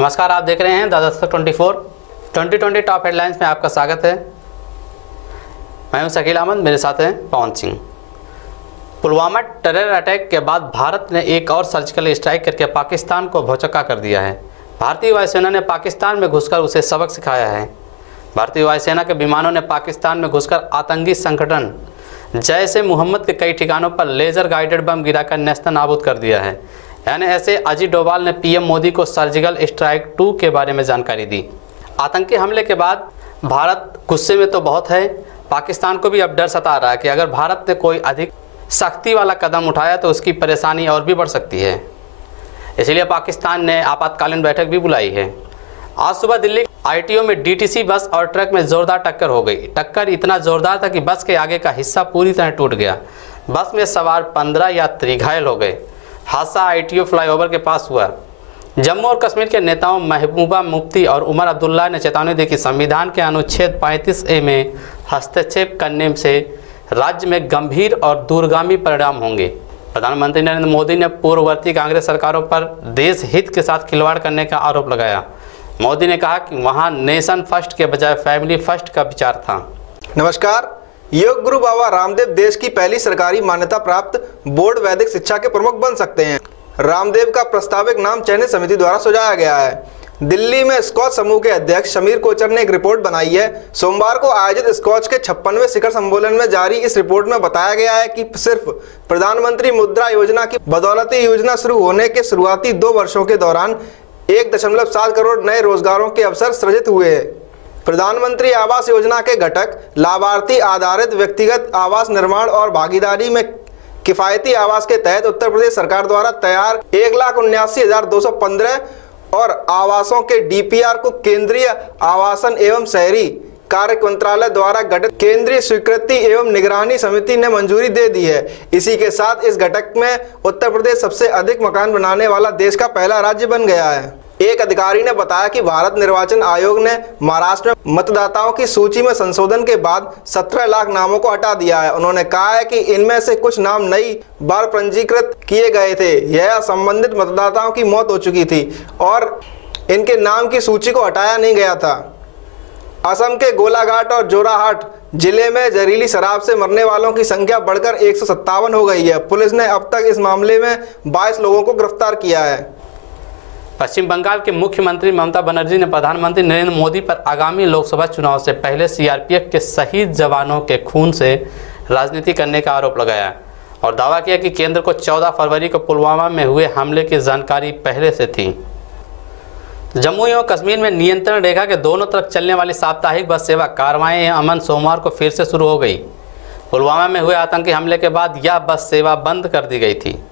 नमस्कार, आप देख रहे हैं द दस्तक 2020 टॉप हेडलाइंस में आपका स्वागत है। मैं हूं शकील अहमद, मेरे साथ हैं पवन सिंह। पुलवामा टेरर अटैक के बाद भारत ने एक और सर्जिकल स्ट्राइक करके पाकिस्तान को भौचक्का कर दिया है। भारतीय वायुसेना ने पाकिस्तान में घुसकर उसे सबक सिखाया है। भारतीय वायुसेना के विमानों ने पाकिस्तान में घुसकर आतंकी संगठन जैश-ए मोहम्मद के कई ठिकानों पर लेजर गाइडेड बम गिराकर नेस्तनाबूद कर दिया है। यानी ऐसे अजीत डोभाल ने पीएम मोदी को सर्जिकल स्ट्राइक 2 के बारे में जानकारी दी। आतंकी हमले के बाद भारत गुस्से में तो बहुत है, पाकिस्तान को भी अब डर सता रहा है कि अगर भारत ने कोई अधिक सख्ती वाला कदम उठाया तो उसकी परेशानी और भी बढ़ सकती है। इसलिए पाकिस्तान ने आपातकालीन बैठक भी बुलाई है। आज सुबह दिल्ली आईटीओ में डीटीसी बस और ट्रक में जोरदार टक्कर हो गई। टक्कर इतना जोरदार था कि बस के आगे का हिस्सा पूरी तरह टूट गया। बस में सवार 15 यात्री घायल हो गए। हादसा आईटीओ फ्लाईओवर के पास हुआ। जम्मू और कश्मीर के नेताओं महबूबा मुफ्ती और उमर अब्दुल्ला ने चेतावनी दी कि संविधान के अनुच्छेद 35A में हस्तक्षेप करने से राज्य में गंभीर और दूरगामी परिणाम होंगे। प्रधानमंत्री नरेंद्र मोदी ने पूर्ववर्ती कांग्रेस सरकारों पर देश हित के साथ खिलवाड़ करने का आरोप लगाया। मोदी ने कहा कि वहां नेशन फर्स्ट के बजाय फैमिली फर्स्ट का विचार था। नमस्कार, योग गुरु बाबा रामदेव देश की पहली सरकारी मान्यता प्राप्त बोर्ड वैदिक शिक्षा के प्रमुख बन सकते हैं। रामदेव का प्रस्तावित नाम चयनित समिति द्वारा सुझाया गया है। दिल्ली में स्कॉच समूह के अध्यक्ष शमीर कोचर ने एक रिपोर्ट बनाई है। सोमवार को आयोजित स्कॉच के 56वें शिखर सम्मेलन में जारी इस रिपोर्ट में बताया गया है कि सिर्फ प्रधानमंत्री मुद्रा योजना की बदौलत योजना शुरू होने के शुरुआती 2 वर्षों के दौरान 1.7 करोड़ नए रोजगारों के अवसर सृजित हुए हैं। प्रधानमंत्री आवास योजना के घटक लाभार्थी आधारित व्यक्तिगत आवास निर्माण और भागीदारी में किफायती आवास के तहत उत्तर प्रदेश सरकार द्वारा तैयार 1,79,215 और आवासों के डीपीआर को केंद्रीय आवासन एवं शहरी कार्य मंत्रालय द्वारा गठित केंद्रीय स्वीकृति एवं निगरानी समिति ने मंजूरी दे दी है। इसी के साथ इस घटक में उत्तर प्रदेश सबसे अधिक मकान बनाने वाला देश का पहला राज्य बन गया है। एक अधिकारी ने बताया कि भारत निर्वाचन आयोग ने महाराष्ट्र में मतदाताओं की सूची में संशोधन के बाद 17 लाख नामों को हटा दिया है। उन्होंने कहा है कि इनमें से कुछ नाम नई बार पंजीकृत किए गए थे। यह संबंधित मतदाताओं की मौत हो चुकी थी और इनके नाम की सूची को हटाया नहीं गया था। असम के गोलाघाट और जोराहाट जिले में जहरीली शराब से मरने वालों की संख्या बढ़कर 157 हो गई है। पुलिस ने अब तक इस मामले में 22 लोगों को गिरफ्तार किया है। पश्चिम बंगाल के मुख्यमंत्री ममता बनर्जी ने प्रधानमंत्री नरेंद्र मोदी पर आगामी लोकसभा चुनाव से पहले सीआरपीएफ के शहीद जवानों के खून से राजनीति करने का आरोप लगाया और दावा किया कि केंद्र को 14 फरवरी को पुलवामा में हुए हमले की जानकारी पहले से थी। जम्मू एवं कश्मीर में नियंत्रण रेखा के दोनों तरफ चलने वाली साप्ताहिक बस सेवा कारवाई अमन सोमवार को फिर से शुरू हो गई। पुलवामा में हुए आतंकी हमले के बाद यह बस सेवा बंद कर दी गई थी।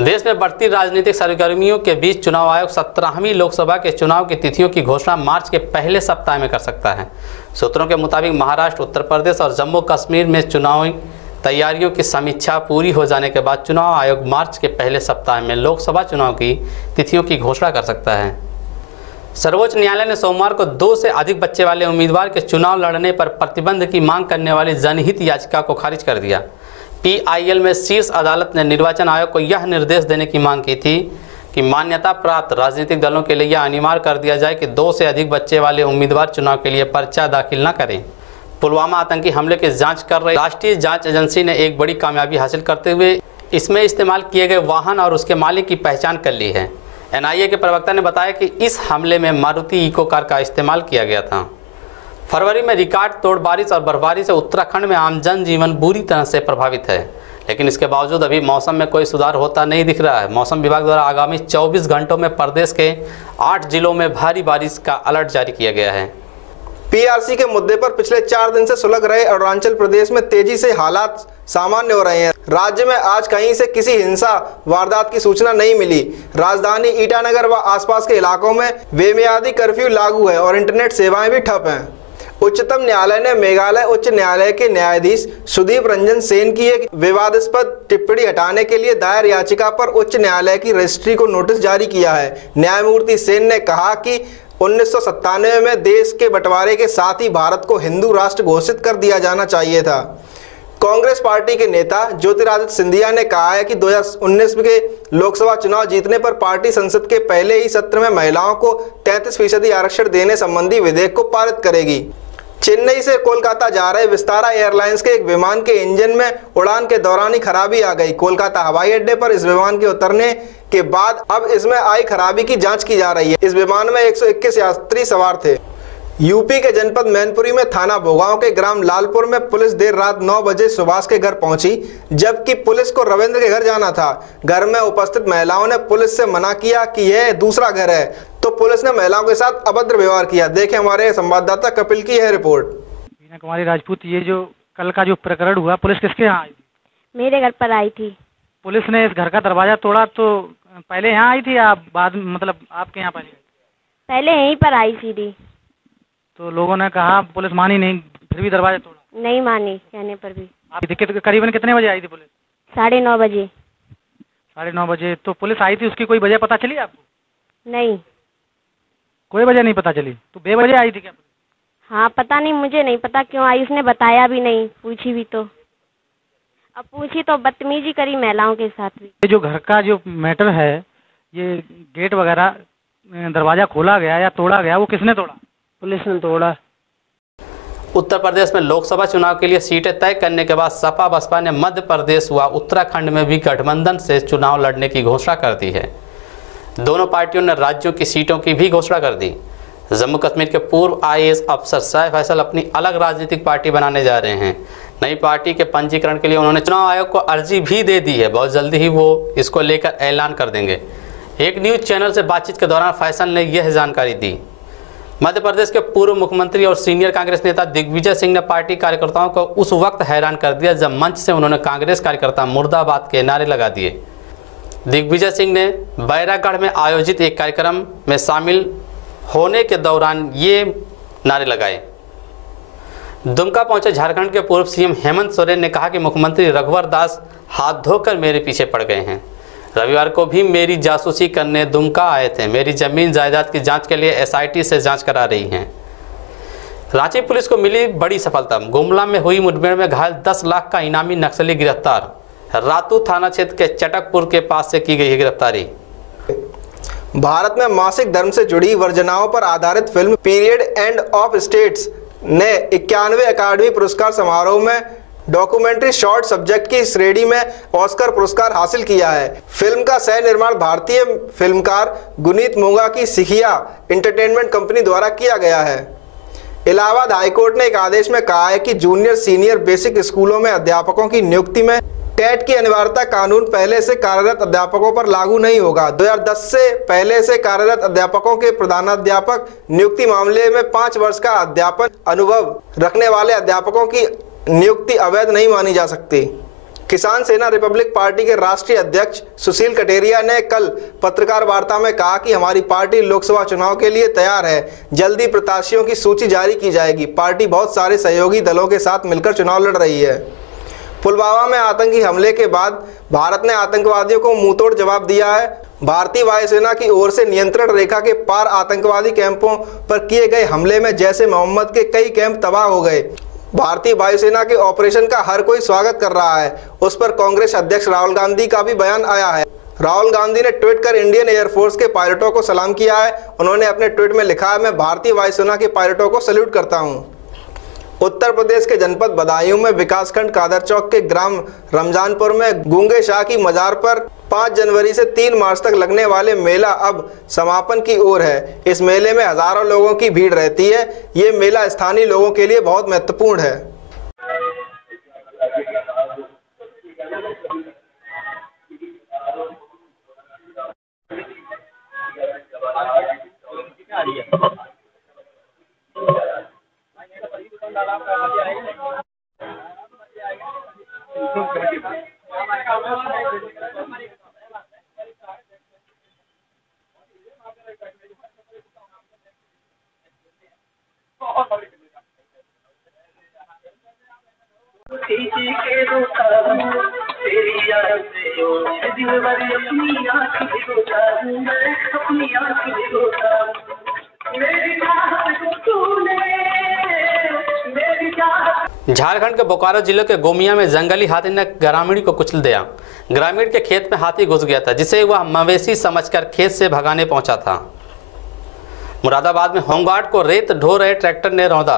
देश में बढ़ती राजनीतिक सरगर्मियों के बीच चुनाव आयोग 17वीं लोकसभा के चुनाव की तिथियों की घोषणा मार्च के पहले सप्ताह में कर सकता है। सूत्रों के मुताबिक महाराष्ट्र, उत्तर प्रदेश और जम्मू कश्मीर में चुनावी तैयारियों की समीक्षा पूरी हो जाने के बाद चुनाव आयोग मार्च के पहले सप्ताह में लोकसभा चुनाव की तिथियों की घोषणा कर सकता है। सर्वोच्च न्यायालय ने सोमवार को 2 से अधिक बच्चे वाले उम्मीदवार के चुनाव लड़ने पर प्रतिबंध की मांग करने वाली जनहित याचिका को खारिज कर दिया। पीआईएल में शीर्ष अदालत ने निर्वाचन आयोग को यह निर्देश देने की मांग की थी कि मान्यता प्राप्त राजनीतिक दलों के लिए यह अनिवार्य कर दिया जाए कि 2 से अधिक बच्चे वाले उम्मीदवार चुनाव के लिए पर्चा दाखिल न करें। पुलवामा आतंकी हमले की जांच कर रही राष्ट्रीय जांच एजेंसी ने एक बड़ी कामयाबी हासिल करते हुए इसमें इस्तेमाल किए गए वाहन और उसके मालिक की पहचान कर ली है। एनआईए के प्रवक्ता ने बताया कि इस हमले में मारुति इको कार का इस्तेमाल किया गया था। फरवरी में रिकॉर्ड तोड़ बारिश और बर्फबारी से उत्तराखंड में आम जनजीवन बुरी तरह से प्रभावित है, लेकिन इसके बावजूद अभी मौसम में कोई सुधार होता नहीं दिख रहा है। मौसम विभाग द्वारा आगामी 24 घंटों में प्रदेश के 8 जिलों में भारी बारिश का अलर्ट जारी किया गया है। पीआरसी के मुद्दे पर पिछले 4 दिन से सुलग रहे अरुणाचल प्रदेश में तेजी से हालात सामान्य हो रहे हैं। राज्य में आज कहीं से किसी हिंसा वारदात की सूचना नहीं मिली। राजधानी ईटानगर व आसपास के इलाकों में बेमियादी कर्फ्यू लागू है और इंटरनेट सेवाएं भी ठप हैं। उच्चतम न्यायालय ने मेघालय उच्च न्यायालय के न्यायाधीश सुदीप रंजन सेन की एक विवादास्पद टिप्पणी हटाने के लिए दायर याचिका पर उच्च न्यायालय की रजिस्ट्री को नोटिस जारी किया है। न्यायमूर्ति सेन ने कहा कि 1997 में देश के बंटवारे के साथ ही भारत को हिंदू राष्ट्र घोषित कर दिया जाना चाहिए था। कांग्रेस पार्टी के नेता ज्योतिरादित्य सिंधिया ने कहा है कि 2019 के लोकसभा चुनाव जीतने पर पार्टी संसद के पहले ही सत्र में महिलाओं को 33% आरक्षण देने संबंधी विधेयक को पारित करेगी। चेन्नई से कोलकाता जा रहे विस्तारा एयरलाइंस के एक विमान के इंजन में उड़ान के दौरान ही खराबी आ गई। कोलकाता हवाई अड्डे पर इस विमान के उतरने के बाद अब इसमें आई खराबी की जांच की जा रही है। इस विमान में 121 यात्री सवार थे। यूपी के जनपद मैनपुरी में थाना भोगांव के ग्राम लालपुर में पुलिस देर रात 9 बजे सुभाष के घर पहुंची, जबकि पुलिस को रविंद्र के घर जाना था। घर में उपस्थित महिलाओं ने पुलिस से मना किया कि यह दूसरा घर है, तो पुलिस ने महिलाओं के साथ अभद्र व्यवहार किया। देखें हमारे संवाददाता कपिल की है रिपोर्ट। वीना कुमारी राजपूत, ये जो कल का जो प्रकरण हुआ, पुलिस किसके यहाँ आई थी? मेरे घर पर आई थी। पुलिस ने इस घर का दरवाजा तोड़ा तो पहले यहाँ आई थी या बाद, मतलब आपके यहाँ पहले यहीं पर आई सीधी। तो लोगों ने कहा, पुलिस मानी नहीं, फिर भी दरवाजा तोड़ा? नहीं मानी, कहने पर भी। आप करीबन कितने बजे आई थी पुलिस? 9:30 बजे। 9:30 बजे तो पुलिस आई थी, उसकी कोई वजह पता चली आपको? नहीं, कोई वजह नहीं पता चली। तो बेवजह आई थी क्या पुलिस? हाँ, पता नहीं, मुझे नहीं पता क्यों आई, उसने बताया भी नहीं, पूछी भी तो। अब पूछी तो बदतमीजी करी महिलाओं के साथ भी। ये जो घर का जो मैटर है, ये गेट वगैरह दरवाजा खोला गया या तोड़ा गया, वो किसने तोड़ा? पुलिस ने तोड़ा। उत्तर प्रदेश में लोकसभा चुनाव के लिए सीटें तय करने के बाद सपा बसपा ने मध्य प्रदेश व उत्तराखंड में भी गठबंधन से चुनाव लड़ने की घोषणा कर दी है। दोनों पार्टियों ने राज्यों की सीटों की भी घोषणा कर दी। जम्मू कश्मीर के पूर्व IAS अफसर शाह फैसल अपनी अलग राजनीतिक पार्टी बनाने जा रहे हैं। नई पार्टी के पंजीकरण के लिए उन्होंने चुनाव आयोग को अर्जी भी दे दी है। बहुत जल्दी ही वो इसको लेकर ऐलान कर देंगे। एक न्यूज चैनल से बातचीत के दौरान फैसल ने यह जानकारी दी। मध्य प्रदेश के पूर्व मुख्यमंत्री और सीनियर कांग्रेस नेता दिग्विजय सिंह ने पार्टी कार्यकर्ताओं को उस वक्त हैरान कर दिया जब मंच से उन्होंने कांग्रेस कार्यकर्ता मुर्दाबाद के नारे लगा दिए। दिग्विजय सिंह ने बैरागढ़ में आयोजित एक कार्यक्रम में शामिल होने के दौरान ये नारे लगाए। दुमका पहुंचे झारखंड के पूर्व CM हेमंत सोरेन ने कहा कि मुख्यमंत्री रघुवर दास हाथ धोकर मेरे पीछे पड़ गए हैं। रविवार को भी मेरी जासूसी करने दुमका आए थे। मेरी जमीन जायदाद की जांच के लिए SIT से जांच करा रही हैं। रांची पुलिस को मिली बड़ी सफलता। गुमला में हुई मुठभेड़ में घायल 10 लाख का इनामी नक्सली गिरफ्तार। रातू थाना क्षेत्र के चटकपुर के पास से की गई है गिरफ्तारी। भारत में मासिक धर्म से जुड़ी वर्जनाओं पर आधारित film period end of states ने 91वें अकादमी पुरस्कार समारोह में डॉक्यूमेंट्री शॉर्ट सब्जेक्ट की श्रेणी में ऑस्कर पुरस्कार हासिल किया है। फिल्म का सह निर्माण भारतीय फिल्मकार गुनीत मोंगा की सिखिया एंटरटेनमेंट कंपनी द्वारा किया गया है। इलाहाबाद हाईकोर्ट ने एक आदेश में कहा है कि जूनियर सीनियर बेसिक स्कूलों में अध्यापकों की नियुक्ति में टेट की अनिवार्यता कानून पहले से कार्यरत अध्यापकों पर लागू नहीं होगा। 2010 से पहले से कार्यरत अध्यापकों के प्रधानाध्यापक नियुक्ति मामले में 5 वर्ष का अध्यापन अनुभव रखने वाले अध्यापकों की नियुक्ति अवैध नहीं मानी जा सकती। किसान सेना रिपब्लिक पार्टी के राष्ट्रीय अध्यक्ष सुशील कटेरिया ने कल पत्रकार वार्ता में कहा कि हमारी पार्टी लोकसभा चुनाव के लिए तैयार है। जल्दी प्रत्याशियों की सूची जारी की जाएगी। पार्टी बहुत सारे सहयोगी दलों के साथ मिलकर चुनाव लड़ रही है। पुलवामा में आतंकी हमले के बाद भारत ने आतंकवादियों को मुंहतोड़ जवाब दिया है। भारतीय वायुसेना की ओर से नियंत्रण रेखा के पार आतंकवादी कैंपों पर किए गए हमले में जैश ए मोहम्मद के कई कैंप तबाह हो गए। भारतीय वायुसेना के ऑपरेशन का हर कोई स्वागत कर रहा है। उस पर कांग्रेस अध्यक्ष राहुल गांधी का भी बयान आया है। राहुल गांधी ने ट्वीट कर इंडियन एयरफोर्स के पायलटों को सलाम किया है। उन्होंने अपने ट्वीट में लिखा है, मैं भारतीय वायुसेना के पायलटों को सैल्यूट करता हूं। उत्तर प्रदेश के जनपद बदायूं में विकासखंड कादर चौक के ग्राम रमजानपुर में गूंगे शाह की मजार पर 5 जनवरी से 3 मार्च तक लगने वाले मेला अब समापन की ओर है। इस मेले में हजारों लोगों की भीड़ रहती है। ये मेला स्थानीय लोगों के लिए बहुत महत्वपूर्ण है। झारखंड के बोकारो जिले के गोमिया में जंगली हाथी ने ग्रामीण को कुचल दिया। ग्रामीण के खेत में हाथी घुस गया था, जिसे वह मवेशी समझकर खेत से भगाने पहुंचा था। मुरादाबाद में होमगार्ड को रेत ढो रहे ट्रैक्टर ने रौंदा।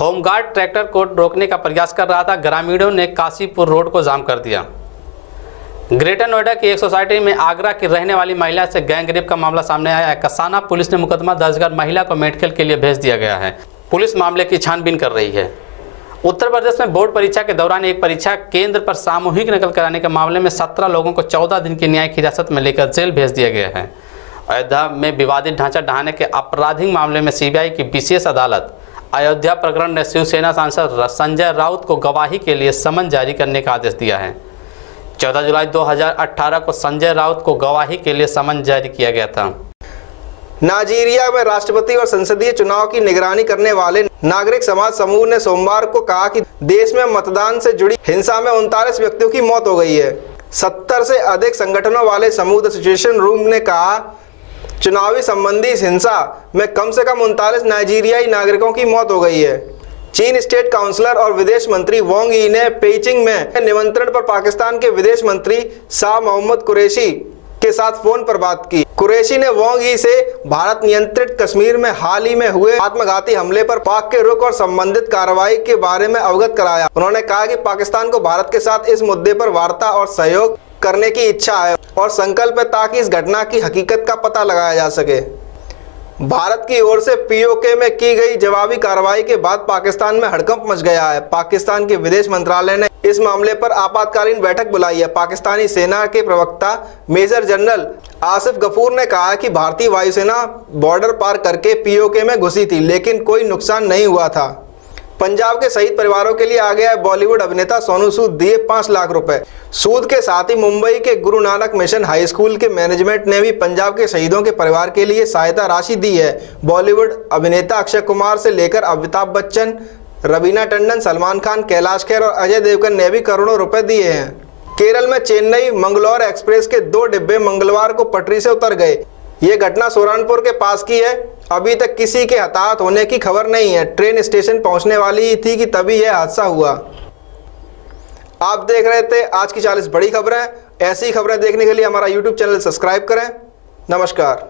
होमगार्ड ट्रैक्टर को रोकने का प्रयास कर रहा था। ग्रामीणों ने काशीपुर रोड को जाम कर दिया। ग्रेटर नोएडा की एक सोसाइटी में आगरा की रहने वाली महिला से गैंगरेप का मामला सामने आया है। कसाना पुलिस ने मुकदमा दर्ज कर महिला को मेडिकल के लिए भेज दिया गया है। पुलिस मामले की छानबीन कर रही है। उत्तर प्रदेश में बोर्ड परीक्षा के दौरान एक परीक्षा केंद्र पर सामूहिक नकल कराने के मामले में 17 लोगों को 14 दिन की न्यायिक हिरासत में लेकर जेल भेज दिया गया है। अयोध्या में विवादित ढांचा ढहाने के आपराधिक मामले में सीबीआई की विशेष अदालत अयोध्या प्रकरण ने शिवसेना सांसद संजय राउत को गवाही के लिए समन जारी करने का आदेश दिया है। 14 जुलाई 2018 को संजय राउत को गवाही के लिए समन जारी किया गया था। नाइजीरिया में राष्ट्रपति और संसदीय चुनाव की निगरानी करने वाले नागरिक समाज समूह ने सोमवार को कहा कि देश में मतदान से जुड़ी हिंसा में 39 व्यक्तियों की मौत हो गई है। 70 से अधिक संगठनों वाले समूह द सिचुएशन रूम ने कहा, चुनावी संबंधी हिंसा में कम से कम 39 नाइजीरियाई नागरिकों की मौत हो गई है। चीन स्टेट काउंसलर और विदेश मंत्री वांग यी ने पेइचिंग में निमंत्रण पर पाकिस्तान के विदेश मंत्री शाह मोहम्मद कुरैशी के साथ फोन पर बात की। कुरैशी ने वांग यी से भारत नियंत्रित कश्मीर में हाल ही में हुए आत्मघाती हमले पर पाक के रुख और संबंधित कार्रवाई के बारे में अवगत कराया। उन्होंने कहा कि पाकिस्तान को भारत के साथ इस मुद्दे पर वार्ता और सहयोग करने की इच्छा है और संकल्प है ताकि इस घटना की हकीकत का पता लगाया जा सके। भारत की ओर से पीओके में की गई जवाबी कार्रवाई के बाद पाकिस्तान में हड़कंप मच गया है। पाकिस्तान के विदेश मंत्रालय ने इस मामले पर आपातकालीन बैठक बुलाई है। पाकिस्तानी सेना के प्रवक्ता मेजर जनरल आसिफ गफूर ने कहा कि भारतीय वायुसेना बॉर्डर पार करके पीओके में घुसी थी, लेकिन कोई नुकसान नहीं हुआ था। पंजाब के शहीद परिवारों के लिए आ गया है बॉलीवुड अभिनेता सोनू सूद, दिए 5 लाख रुपए। सूद के साथ ही मुंबई के Guru Nanak mission high school के मैनेजमेंट ने भी पंजाब के शहीदों के परिवार के लिए सहायता राशि दी है। बॉलीवुड अभिनेता अक्षय कुमार से लेकर अमिताभ बच्चन, रवीना टंडन, सलमान खान, कैलाश खेर और अजय देवगन ने भी करोड़ों रुपए दिए हैं। केरल में चेन्नई मंगलौर एक्सप्रेस के 2 डिब्बे मंगलवार को पटरी से उतर गए। ये घटना सोरानपुर के पास की है। अभी तक किसी के हताहत होने की खबर नहीं है। ट्रेन स्टेशन पहुंचने वाली ही थी कि तभी यह हादसा हुआ। आप देख रहे थे आज की 40 बड़ी खबरें। ऐसी खबरें देखने के लिए हमारा YouTube चैनल सब्सक्राइब करें। नमस्कार।